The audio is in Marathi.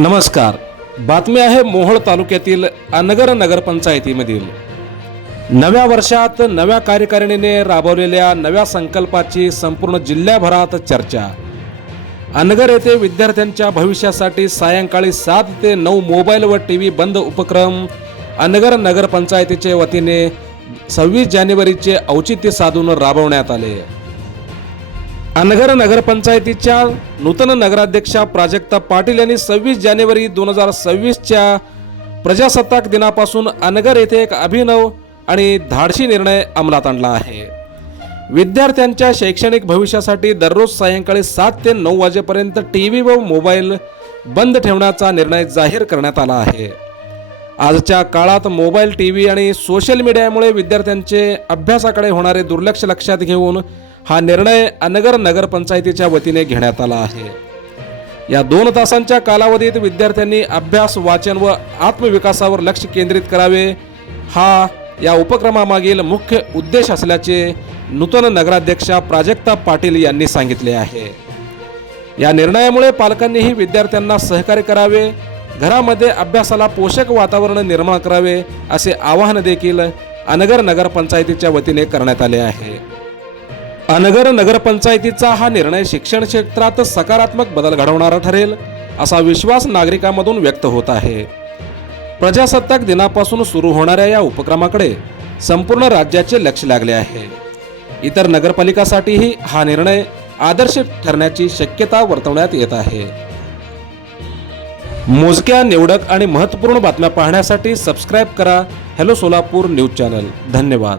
नमस्कार. बातमी आहे मोहोळ तालुक्यातील अनगर नगरपंचायतीमधील. नव्या वर्षात नव्या कार्यकारिणीने राबवलेल्या नव्या संकल्पाची संपूर्ण जिल्ह्याभरात चर्चा. अनगर येथे विद्यार्थ्यांच्या भविष्यासाठी सायंकाळी 7 ते 9 मोबाईल व टीव्ही बंद उपक्रम अनगर नगरपंचायतीच्या वतीने 26 जानेवारीचे औचित्य साधून राबवण्यात आले. अनगर नगरपंचायतीच्या नूतन नगराध्यक्षा प्राजक्ता पाटील यांनी 26 जानेवारी 2026च्या प्रजासत्ताक दिनापासून अनगर येथे एक अभिनव आणि धाडसी निर्णय अंमलात आणला आहे. विद्यार्थ्यांच्या शैक्षणिक भविष्यासाठी दररोज सायंकाळी 7 ते 9 वाजेपर्यंत टीव्ही व मोबाईल बंद ठेवण्याचा निर्णय जाहीर करण्यात आला आहे. आजच्या काळात मोबाईल, टीव्ही आणि सोशल मीडियामुळे विद्यार्थ्यांचे अभ्यासाकडे होणारे दुर्लक्ष लक्षात घेऊन हा निर्णय अनगर नगरपंचायतीच्या वतीने घेण्यात आला आहे. या 2 तासांच्या कालावधीत विद्यार्थ्यांनी अभ्यास, वाचन व आत्मविकासावर लक्ष केंद्रित करावे, हा या उपक्रमामागील मुख्य उद्देश असल्याचे नूतन नगराध्यक्षा प्राजक्ता पाटील यांनी सांगितले आहे. या निर्णयामुळे पालकांनीही विद्यार्थ्यांना सहकार्य करावे, घरामध्ये अभ्यासाला पोषक वातावरण निर्माण करावे असे आवाहन देखील अनगर नगरपंचायतीच्या वतीने करण्यात आले आहे. अनगर नगरपंचायतीचा हा निर्णय शिक्षण क्षेत्रात सकारात्मक बदल घडवणारा ठरेल असा विश्वास नागरिकांमधून व्यक्त होत आहे. प्रजासत्ताक दिनापासून सुरू होणाऱ्या या उपक्रमाकडे संपूर्ण राज्याचे लक्ष लागले आहे. इतर नगरपालिकांसाठीही हा निर्णय आदर्श ठरण्याची शक्यता वर्तवण्यात येत आहे. मोजक्या, निवडक आणि महत्त्वपूर्ण बातम्या पाहण्यासाठी सबस्क्राईब करा हॅलो सोलापूर न्यूज चॅनल. धन्यवाद.